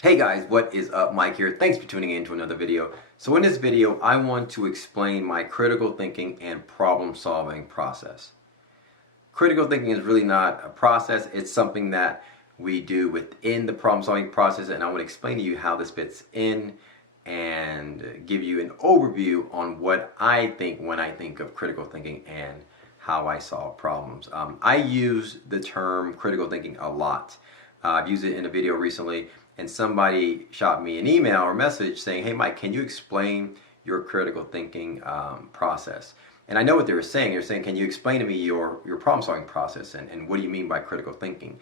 Hey guys, what is up? Mike here. Thanks for tuning in to another video. So in this video, I want to explain my critical thinking and problem solving process. Critical thinking is really not a process. It's something that we do within the problem solving process, and I want to explain to you how this fits in and give you an overview on what I think when I think of critical thinking and how I solve problems. I use the term critical thinking a lot. I've used it in a video recently, and somebody shot me an email or message saying, "Hey Mike, can you explain your critical thinking process?" And I know what they were saying. They're saying, "Can you explain to me your problem solving process, and what do you mean by critical thinking?"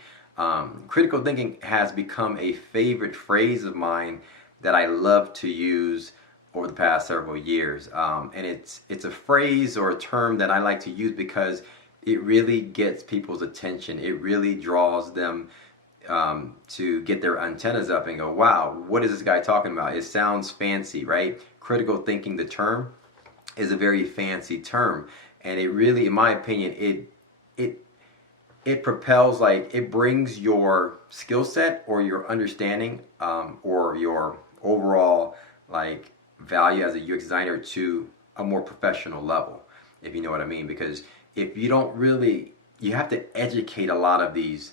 Critical thinking has become a favorite phrase of mine that I love to use over the past several years. And it's a phrase or a term that I like to use because it really gets people's attention. It really draws them to get their antennas up and go, wow, what is this guy talking about? It sounds fancy, right? Critical thinking, the term, is a very fancy term. And it really, in my opinion, it propels, like, it brings your skill set or your understanding or your overall, like, value as a UX designer to a more professional level, if you know what I mean. Because if you don't really, you have to educate a lot of these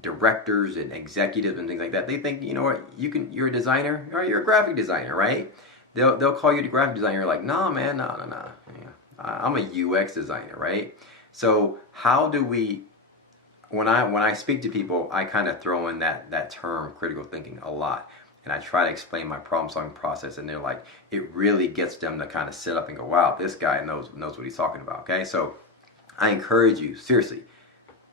directors and executives and things like that. They think, you know what, you're a designer, or you're a graphic designer, right? They'll call you the graphic designer. You're like, nah, man, no. Yeah, I'm a UX designer, right? So how do we? When I speak to people, I kind of throw in that term critical thinking a lot, and I try to explain my problem solving process, and they're like, it really gets them to kind of sit up and go, wow, this guy knows what he's talking about. Okay, so I encourage you, seriously,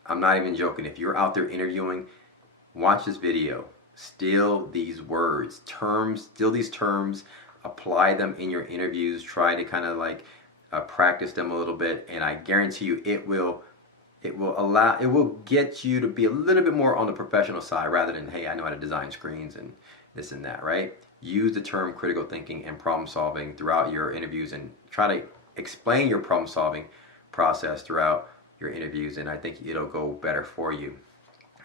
I'm not even joking. If you're out there interviewing, watch this video. Steal these words, terms, steal these terms, apply them in your interviews. Try to kind of like practice them a little bit, and I guarantee you it will get you to be a little bit more on the professional side rather than, hey, I know how to design screens and this and that, right? Use the term critical thinking and problem solving throughout your interviews, and try to explain your problem solving process throughout your interviews, and I think it'll go better for you,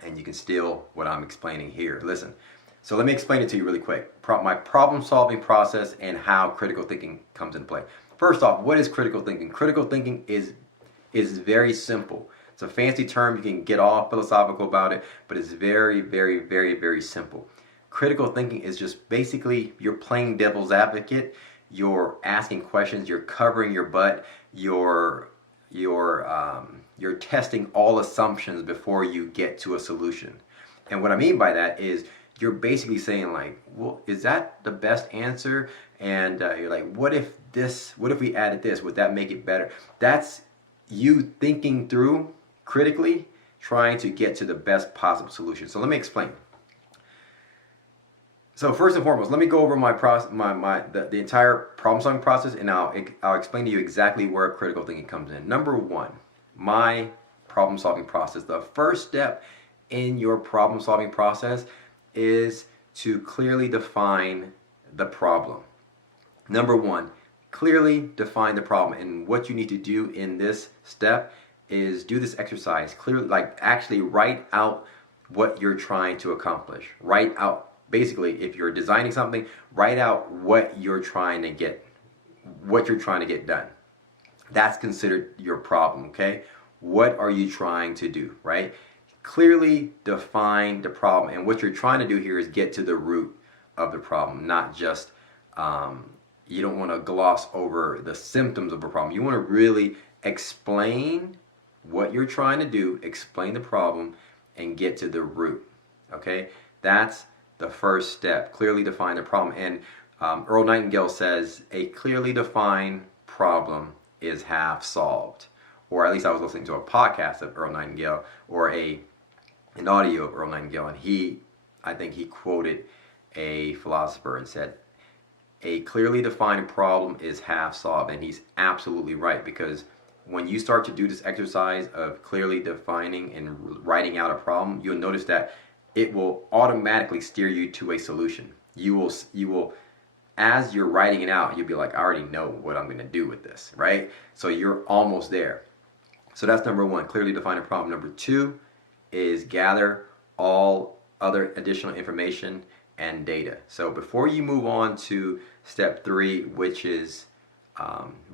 and you can steal what I'm explaining here. Listen, so let me explain it to you really quick. My problem solving process and how critical thinking comes into play. First off, what is critical thinking? Critical thinking is very simple. It's a fancy term. You can get all philosophical about it, but it's very, very, very, very simple. Critical thinking is just basically you're playing devil's advocate. You're asking questions. You're covering your butt. You're testing all assumptions before you get to a solution. And what I mean by that is you're basically saying, like, well, is that the best answer? And you're like, what if we added this? Would that make it better? That's you thinking through critically, trying to get to the best possible solution. So let me explain. So first and foremost, let me go over the entire problem solving process, and I'll explain to you exactly where critical thinking comes in. Number one, my problem solving process. The first step in your problem solving process is to clearly define the problem. Number one, clearly define the problem, and what you need to do in this step is do this exercise clearly, like actually write out what you're trying to accomplish. Write out, basically, if you're designing something, write out what you're trying to get done. That's considered your problem, okay? What are you trying to do, right? Clearly define the problem, and what you're trying to do here is get to the root of the problem, not just you don't want to gloss over the symptoms of a problem. You want to really explain what you're trying to do, explain the problem, and get to the root. Okay, that's the first step. Clearly define the problem. And Earl Nightingale says a clearly defined problem is half solved. Or at least I was listening to a podcast of Earl Nightingale, or an audio of Earl Nightingale, and I think he quoted a philosopher and said, a clearly defined problem is half solved. And he's absolutely right, because when you start to do this exercise of clearly defining and writing out a problem, you'll notice that it will automatically steer you to a solution. You will, as you're writing it out, you'll be like, I already know what I'm going to do with this, right? So you're almost there. So that's number one, clearly define a problem. Number two is gather all other additional information and data. So before you move on to step 3, which is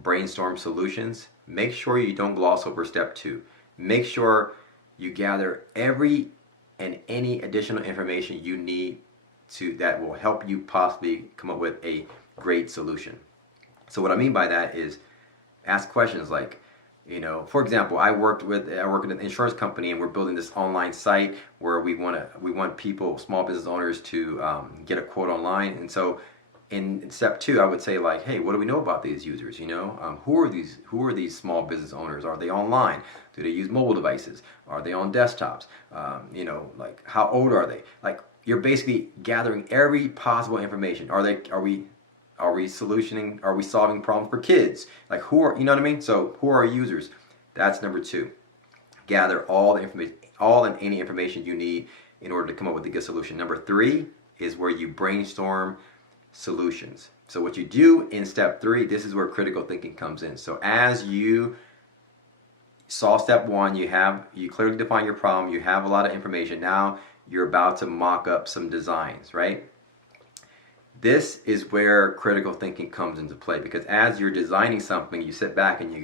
brainstorm solutions, make sure you don't gloss over step 2. Make sure you gather every and any additional information you need that will help you possibly come up with a great solution. So what I mean by that is ask questions like, for example, I work in an insurance company, and we're building this online site where we want people, small business owners, to get a quote online. And so in step 2, I would say, like, hey, what do we know about these users? Who are these small business owners? Are they online? Do they use mobile devices? Are they on desktops? Like, how old are they? Like, you're basically gathering every possible information. Are we solving problems for kids? Like, who are, you know what I mean? So who are our users? That's number 2. Gather all the information, all and any information you need in order to come up with a good solution. Number 3 is where you brainstorm solutions. So what you do in step 3, this is where critical thinking comes in. So as you solve step 1, you clearly define your problem, you have a lot of information. Now you're about to mock up some designs, right? This is where critical thinking comes into play, because as you're designing something, you sit back and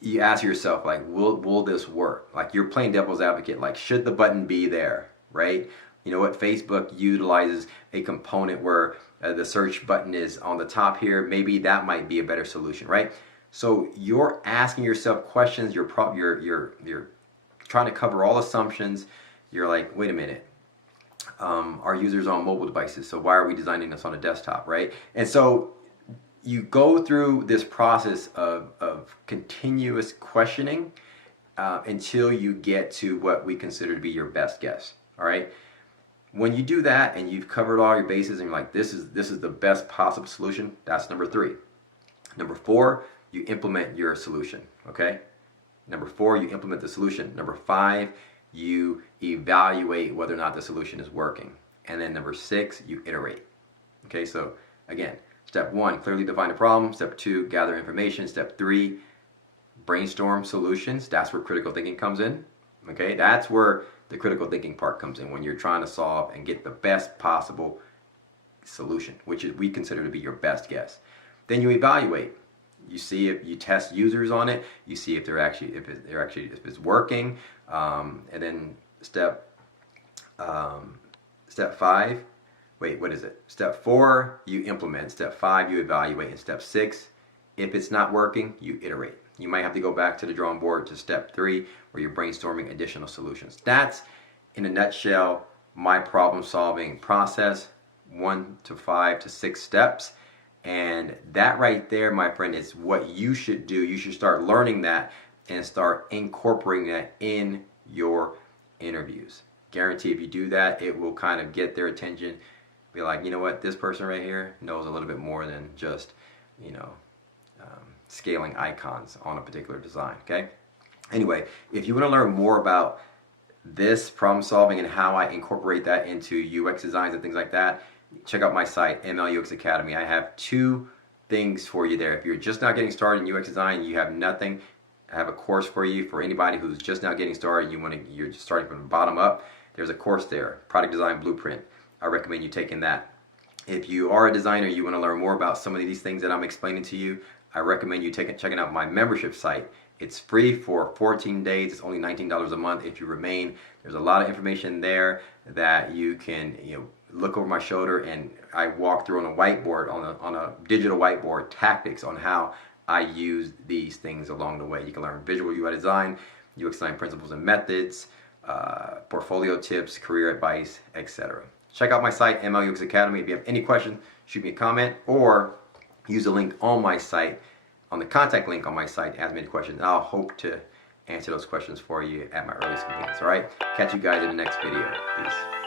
you ask yourself, like, will this work? Like, you're playing devil's advocate, like, should the button be there, right? You know what, Facebook utilizes a component where the search button is on the top here. Maybe that might be a better solution, right? So you're asking yourself questions, you're trying to cover all assumptions. You're like, wait a minute, our users on mobile devices, so why are we designing this on a desktop, right? And so you go through this process of continuous questioning until you get to what we consider to be your best guess, all right? When you do that and you've covered all your bases and you're like, this is the best possible solution, that's number 3. Number 4, you implement your solution, okay? Number 4, you implement the solution. Number 5, you evaluate whether or not the solution is working. And then number 6, you iterate. Okay, so again, step 1, clearly define the problem. Step 2, gather information. Step 3, brainstorm solutions. That's where critical thinking comes in. Okay, that's where the critical thinking part comes in, when you're trying to solve and get the best possible solution, which is we consider to be your best guess. Then you evaluate. You see if you test users on it. You see if it's working. And then step 5. Wait, what is it? Step 4, you implement. Step 5, you evaluate. And step 6, if it's not working, you iterate. You might have to go back to the drawing board to step 3, where you're brainstorming additional solutions. That's, in a nutshell, my problem-solving process. 1 to 5 to 6 steps. And that right there, my friend, is what you should do. You should start learning that and start incorporating that in your interviews. Guarantee if you do that, it will kind of get their attention. Be like, you know what, this person right here knows a little bit more than just, scaling icons on a particular design, okay? Anyway, if you want to learn more about this problem solving and how I incorporate that into UX designs and things like that, check out my site, ML UX Academy. I have 2 things for you there. If you're just now getting started in UX design, you have nothing, I have a course for you. For anybody who's just now getting started, you're just starting from the bottom up, there's a course there, Product Design Blueprint. I recommend you taking that. If you are a designer, you want to learn more about some of these things that I'm explaining to you, I recommend you checking out my membership site. It's free for 14 days. It's only $19 a month if you remain. There's a lot of information there that you can look over my shoulder, and I walk through on a whiteboard, on a digital whiteboard, tactics on how I use these things along the way. You can learn visual UI design, UX design principles and methods, portfolio tips, career advice, etc. Check out my site, ML UX Academy. If you have any questions, shoot me a comment or use the link on my site, on the contact link on my site, ask me any questions. I'll hope to answer those questions for you at my earliest convenience. All right? Catch you guys in the next video. Peace.